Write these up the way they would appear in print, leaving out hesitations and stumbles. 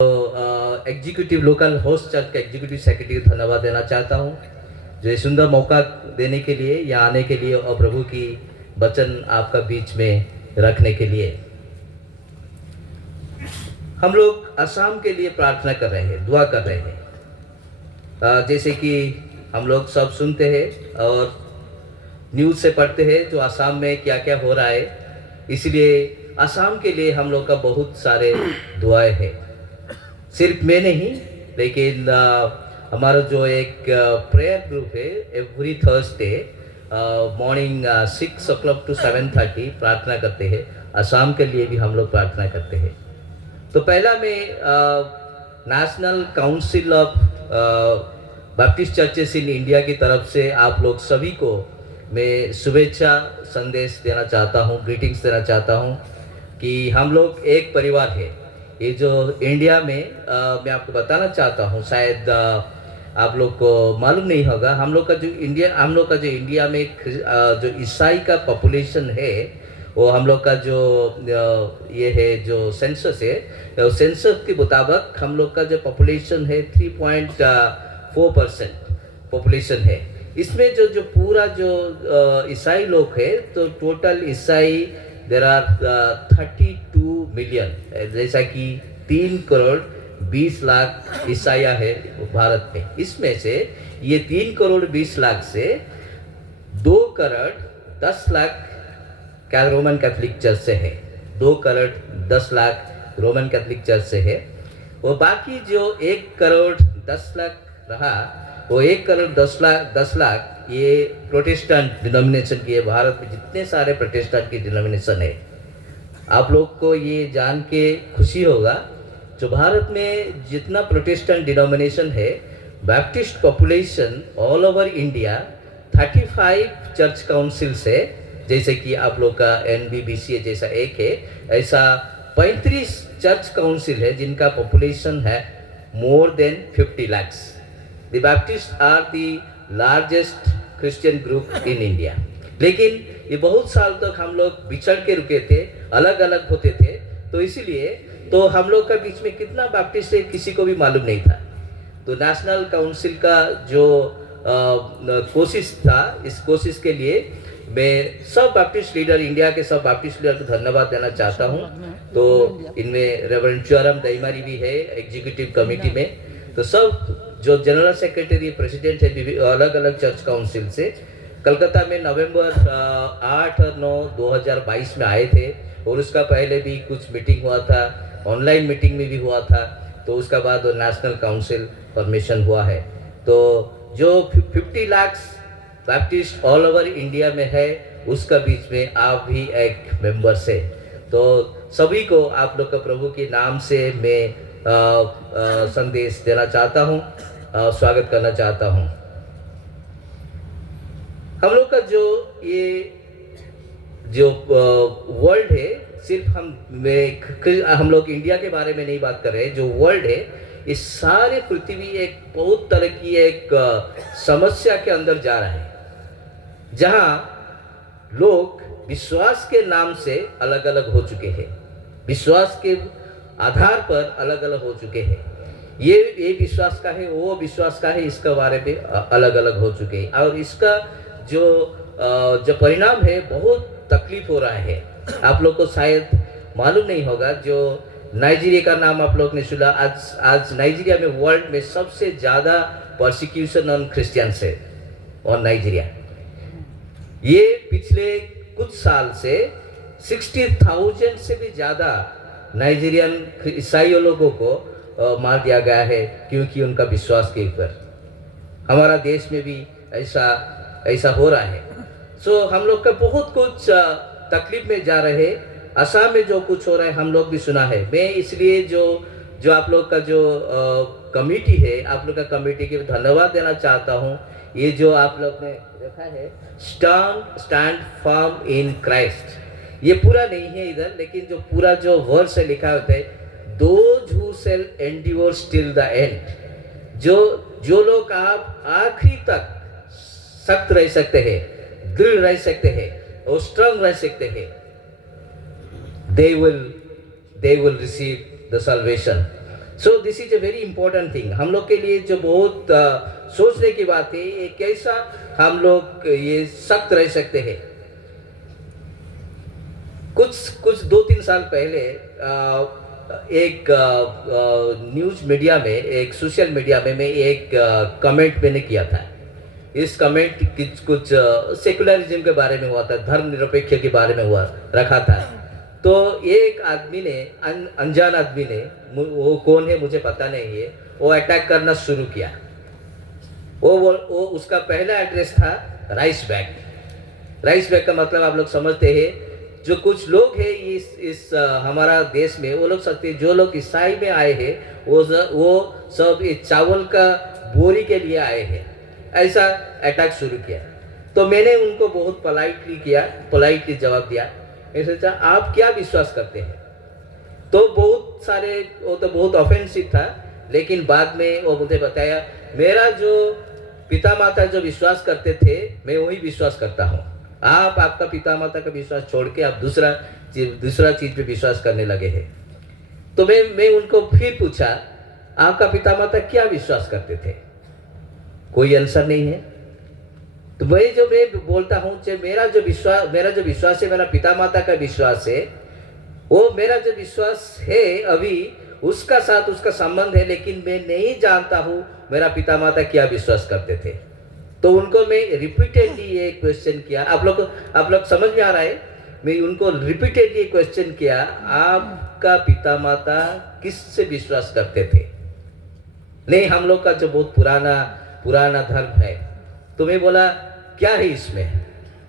Executive local host church के executive secretary को धन्यवाद देना चाहता हूँ जो ये सुंदर मौका देने के लिए यहाँ आने के लिए और प्रभु की वचन आपका बीच में रखने के लिए। हम लोग असम के लिए प्रार्थना कर रहे हैं, दुआ कर रहे हैं। जैसे कि हम लोग सब सुनते हैं और न्यूज़ से पढ़ते हैं जो असम में क्या क्या हो रहा है, इसलिए असम के लिए हम लोग का बहुत सारे दुआएं हैं। सिर्फ मैं नहीं, लेकिन हमारा जो एक प्रेयर ग्रुप है, every Thursday morning 6 o'clock to 7:30 प्रार्थना करते हैं। असम के लिए भी हम लोग प्रार्थना करते हैं। तो पहला मैं National Council of Baptist Churches in India की तरफ से आप लोग सभी को मैं शुभेच्छा संदेश देना चाहता हूँ, ग्रीटिंग्स देना चाहता हूँ कि हम लोग एक परिवार है। ये जो इंडिया में मैं आपको बताना चाहता हूँ, शायद आप लोग को मालूम नहीं होगा, हम लोग का जो इंडिया में जो ईसाई का पॉपुलेशन है, वो हम लोग का जो ये है जो सेंसस है, सेंसस के मुताबिक हम लोग का जो पॉपुलेशन है 3.4% पॉपुलेशन है। इसमें जो पूरा जो ईसाई लोग है, तो टोटल ईसाई देर आर 32 मिलियन, जैसा कि 3 करोड़ 20 लाख ईसाइया है भारत में। इसमें से ये 3 करोड़ 20 लाख से 2 करोड़ 10 लाख क्या रोमन कैथोलिक चर्च से है, 2 crore 10 lakh Roman Catholic church से है। वो बाकी जो 1 करोड़ 10 लाख रहा, वो 1 करोड़ 10 लाख ये प्रोटेस्टेंट डिनोमिनेशन की है। भारत में जितने सारे प्रोटेस्टेंट की डिनोमिनेशन है, आप लोग को ये जान के खुशी होगा, जो भारत में जितना प्रोटेस्टेंट डिनोमिनेशन है, Baptist population all over India 35 church council से, जैसे कि आप लोग का NBBCA जैसा एक है, ऐसा 35 चर्च काउंसिल है जिनका पॉपुलेशन है more than 50 lakhs। The Baptists are the largest Christian group in India। लेकिन ये बहुत साल तक हम लोग बिछड़ के रुके थे, अलग अलग होते थे, तो इसीलिए तो हम लोग का बीच में कितना बैप्टिस्ट है किसी को भी मालूम नहीं था। तो नेशनल काउंसिल का जो कोशिश था, इस कोशिश के लिए मैं सब बैप्टिस्ट लीडर, इंडिया के सब बैप्टिस्ट लीडर को धन्यवाद देना चाहता हूँ। तो इनमें रेवरेंड चुआराम दैमारी भी है एग्जीक्यूटिव कमेटी में। तो सब जो जनरल सेक्रेटरी, प्रेसिडेंट है अलग अलग चर्च काउंसिल से, कलकत्ता में नवंबर 8 और 9 2022 में आए थे, और उसका पहले भी कुछ मीटिंग हुआ था, ऑनलाइन मीटिंग में भी हुआ था। तो उसका बाद नेशनल काउंसिल फॉर्मेशन हुआ है। तो जो 50 lakh Baptist all over India में है, उसका बीच में आप भी एक मेंबर से। तो सभी को आप लोग का प्रभु के नाम से मैं संदेश देना चाहता हूँ, स्वागत करना चाहता हूँ। हम लोग का जो ये जो वर्ल्ड है, सिर्फ हम लोग इंडिया के बारे में नहीं बात कर रहे हैं, जो वर्ल्ड है, इस सारे पृथ्वी एक बहुत तरह की एक समस्या के अंदर जा रहा है, जहाँ लोग विश्वास के नाम से अलग अलग हो चुके हैं, विश्वास के आधार पर अलग अलग हो चुके हैं। ये विश्वास का है, वो विश्वास का है, इसका बारे में अलग अलग हो चुके हैं। और इसका जो परिणाम है, बहुत तकलीफ हो रहा है। आप लोग को शायद मालूम नहीं होगा, जो नाइजीरिया का नाम आप लोग ने सुना। आज नाइजीरिया में वर्ल्ड में सबसे ज़्यादा परसिक्यूशन ऑन क्रिश्चियंस है, और नाइजीरिया ये पिछले कुछ साल से 60,000 से भी ज़्यादा नाइजीरियन ईसाई लोगों को मार दिया गया है, क्योंकि उनका विश्वास के ऊपर। हमारा देश में भी ऐसा हो रहा है। सो हम लोग का बहुत कुछ तकलीफ में जा रहे हैं। असम में जो कुछ हो रहा है हम लोग भी सुना है। मैं इसलिए जो आप लोग का जो कमेटी है, आप लोग का कमेटी के धन्यवाद देना चाहता हूँ। ये जो आप लोग ने देखा है, स्टैंड फर्म इन क्राइस्ट, ये पूरा नहीं है इधर, लेकिन जो पूरा जो वर्ड से लिखा होता है, those who shell endure till the end, जो लोग आप आखिरी तक सख्त रह सकते हैं, दृढ़ रह सकते हैं और स्ट्रांग रह सकते हैं, they will receive the salvation। So this is a very important thing, हम लोग के लिए जो बहुत सोचने की बात है, ये कैसा हम लोग ये सख्त रह सकते हैं। कुछ कुछ 2-3 साल पहले एक न्यूज़ मीडिया में, एक सोशल मीडिया में मैं एक कमेंट मैंने किया था। इस कमेंट कुछ सेकुलरिज्म के बारे में हुआ था, धर्मनिरपेक्ष के बारे में हुआ रखा था। तो एक आदमी ने, अनजान आदमी ने, वो कौन है मुझे पता नहीं है, वो अटैक करना शुरू किया। वो उसका पहला एड्रेस था राइस बैग। राइस बैग का मतलब आप लोग समझते हैं। जो कुछ लोग हैं इस हमारा देश में, वो लोग सकते, जो लोग ईसाई में आए हैं, वो सब इस चावल का बोरी के लिए आए हैं, ऐसा अटैक शुरू किया। तो मैंने उनको बहुत पोलाइटली जवाब दिया। मैंने सोचा आप क्या विश्वास करते हैं? तो बहुत सारे, वो तो बहुत ऑफेंसिव था, लेकिन बाद में वो मुझे बताया मेरा जो पिता माता जो विश्वास करते थे, मैं वही विश्वास करता हूँ। आप आपका पिता माता का विश्वास छोड़ के आप दूसरा चीज पे विश्वास करने लगे हैं। तो मैं उनको फिर पूछा आपका पिता माता क्या विश्वास करते थे? कोई आंसर नहीं है। तो मैं बोलता हूँ मेरा जो विश्वास है, मेरा पिता माता का विश्वास है, वो मेरा जो विश्वास है अभी उसका साथ उसका संबंध है, लेकिन मैं नहीं जानता हूँ मेरा पिता माता क्या विश्वास करते थे। तो उनको मैं रिपीटेडली ये क्वेश्चन किया, आप लोग समझ में आ रहा है? मैं उनको रिपीटेडली क्वेश्चन किया आपका पिता माता किस से विश्वास करते थे? नहीं, हम लोग का जो बहुत पुराना धर्म है। तो मैं बोला क्या है इसमें,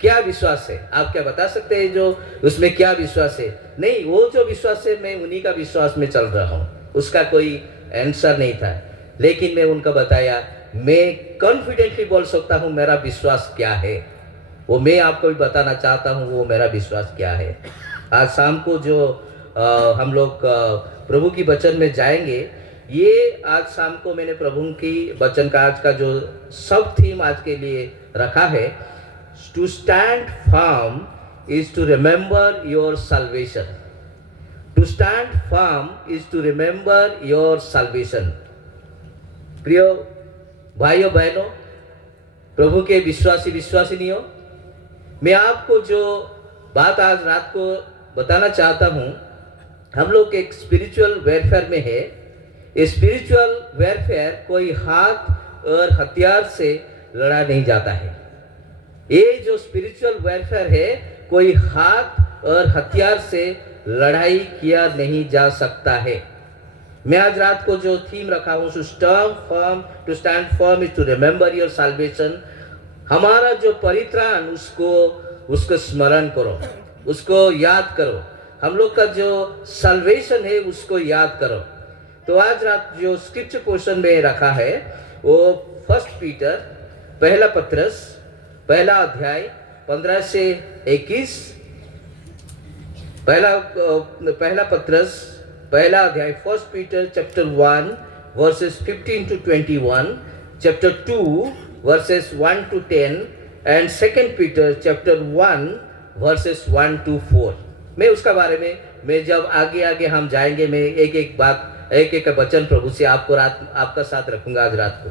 क्या विश्वास है? आप क्या बता सकते हैं जो उसमें क्या विश्वास है? नहीं, वो जो विश्वास है मैं उन्हीं का विश्वास में चल रहा हूँ, उसका कोई आंसर नहीं था। लेकिन मैं उनको बताया मैं कॉन्फिडेंटली बोल सकता हूँ मेरा विश्वास क्या है। वो मैं आपको भी बताना चाहता हूँ वो मेरा विश्वास क्या है। आज शाम को जो हम लोग प्रभु की वचन में जाएंगे, ये आज शाम को मैंने प्रभु की वचन का आज का जो सब थीम आज के लिए रखा है, to stand firm is to remember your salvation. To stand firm is to remember your salvation. प्रियो भाइयों बहनों, प्रभु के विश्वासिनियों, मैं आपको जो बात आज रात को बताना चाहता हूँ, हम लोग एक स्पिरिचुअल वेरफेयर में है। ये स्पिरिचुअल वेरफेयर कोई हाथ और हथियार से लड़ा नहीं जाता है। ये जो स्पिरिचुअल वेरफेयर है, कोई हाथ और हथियार से लड़ाई किया नहीं जा सकता है। मैं आज रात को जो थीम रखा हूँ, to stand firm is to remember your salvation. हमारा जो परित्राण, उसको स्मरण करो, उसको याद करो। हम लोग का जो साल्वेशन है उसको याद करो। तो आज रात जो स्क्रिप्चर पोर्शन में रखा है वो 1 पीटर पहला पत्रस पहला अध्याय 15 से 21, पहला पत्रस पहला अध्याय 1 Peter chapter 1 versus 15 to 21, chapter 2 versus 1 to 10 and 2 Peter chapter 1 versus 1 to 4। मैं उसका बारे में, मैं जब आगे हम जाएंगे, मैं एक वचन प्रभु से आपका साथ रखूंगा आज रात को।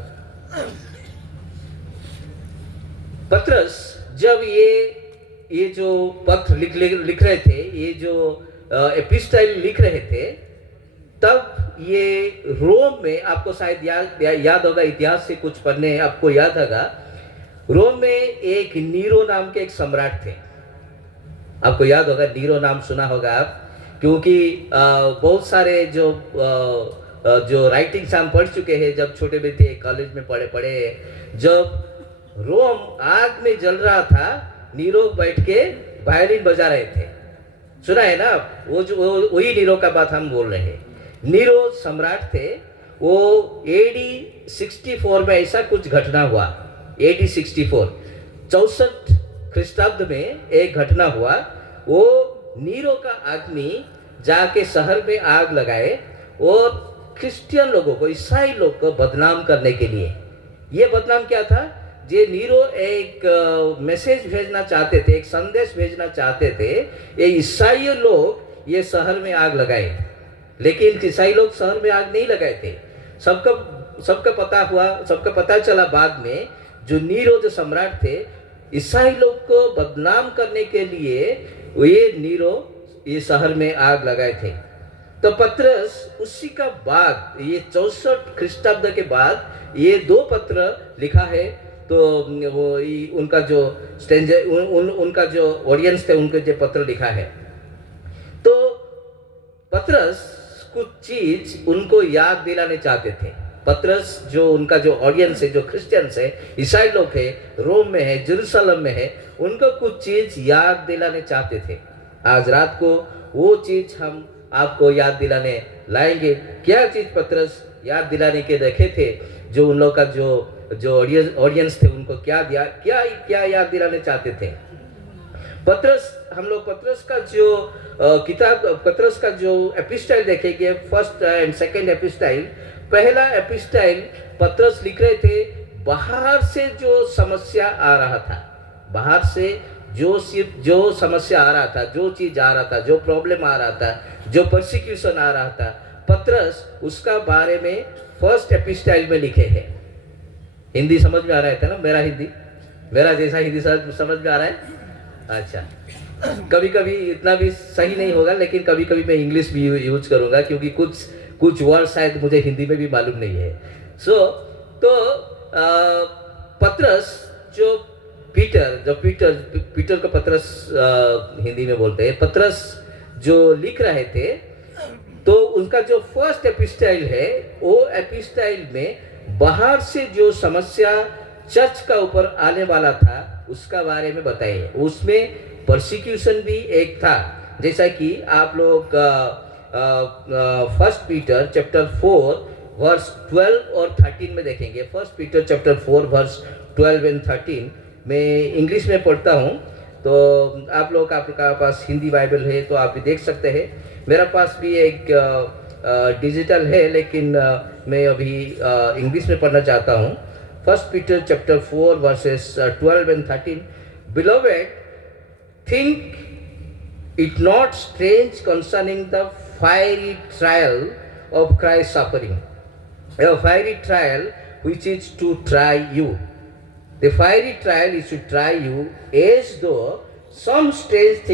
पत्रस जब ये जो पत्र लिख रहे थे, ये जो एपिस्टल लिख रहे थे, तब ये रोम में, आपको शायद याद होगा, इतिहास से कुछ पढ़ने आपको याद होगा, रोम में एक नीरो नाम के एक सम्राट थे। आपको याद होगा, नीरो नाम सुना होगा आप, क्योंकि बहुत सारे जो राइटिंग्स हम पढ़ चुके हैं, जब छोटे में थे, कॉलेज में पढ़े। जब रोम आग में जल रहा था, नीरो बैठ के वायलिन बजा रहे थे। सुना है ना आप? वही नीरो का बात हम बोल रहे हैं। नीरो सम्राट थे। वो AD 64 में ऐसा कुछ घटना हुआ। AD 64 64 ख्रीष्टाब्द में एक घटना हुआ। वो नीरो का आदमी जाके शहर में आग लगाए और क्रिश्चियन लोगों को, ईसाई लोग को बदनाम करने के लिए। ये बदनाम क्या था? ये नीरो एक मैसेज भेजना चाहते थे, एक संदेश भेजना चाहते थे। ये ईसाई लोग ये शहर में आग लगाए, लेकिन ईसाई लोग शहर में आग नहीं लगाए थे। सबका सबका पता चला बाद में, जो नीरो जो सम्राट थे, ईसाई लोग को बदनाम करने के लिए ये नीरो ये शहर में आग लगाए थे। तो पत्रस उसी का बाद, ये 64 ख्रीष्टाब्द के बाद ये 2 पत्र लिखा है। तो वो उनका जो उनका जो ऑडियंस थे, उनके जो पत्र लिखा है, तो पत्रस कुछ चीज उनको याद दिलाने चाहते थे। पत्रस जो उनका जो ऑडियंस है, जो क्रिश्चियंस है, ईसाई लोग है, रोम में है, जेरूशलेम में है, उनको कुछ चीज याद दिलाने चाहते थे। आज रात को वो चीज हम आपको याद दिलाने लाएंगे। क्या चीज पत्रस याद दिलाने के रखे थे, जो उन लोग का जो ऑडियंस थे, उनको क्या याद दिलाने चाहते थे। हम लोग पत्रस का जो किताब, पत्रस का जो एपिस्टाइल देखेंगे, फर्स्ट एंड सेकंड एपिस्टाइल। पहला एपिस्टाइल पत्रस लिख रहे थे बाहर से जो समस्या आ रहा था, बाहर से जो समस्या आ रहा था, जो चीज आ रहा था, जो प्रॉब्लम आ रहा था, जो परसिक्यूशन आ रहा था, पत्रस उसका बारे में फर्स्ट एपिस्टाइल में लिखे हैं। हिंदी समझ में आ रहा है ना? मेरा जैसा हिंदी समझ में आ रहा है? अच्छा, कभी कभी इतना भी सही नहीं होगा, लेकिन कभी कभी मैं इंग्लिश भी यूज करूंगा, क्योंकि कुछ वर्ड शायद मुझे हिंदी में भी मालूम नहीं है। तो पत्रस जो पीटर को पत्रस हिंदी में बोलते हैं, पत्रस जो लिख रहे थे, तो उनका जो फर्स्ट एपिस्टाइल है, वो एपिस्टाइल में बाहर से जो समस्या चर्च का ऊपर आने वाला था, उसका बारे में बताइए। उसमें परसिक्यूशन भी एक था, जैसा कि आप लोग फर्स्ट पीटर चैप्टर 4 वर्स 12 और 13 में देखेंगे। First Peter chapter 4 verse 12 and 13 मैं इंग्लिश में पढ़ता हूँ, तो आप लोग आपका पास हिंदी बाइबल है तो आप भी देख सकते हैं। मेरा पास भी एक डिजिटल है, लेकिन मैं अभी इंग्लिश में पढ़ना चाहता हूँ। First Peter chapter 4 versus 12 and 13। Beloved, think it not strange concerning the fiery trial of Christ's suffering, a fiery trial which is to try you. The fiery trial is to try you, as though some strange thing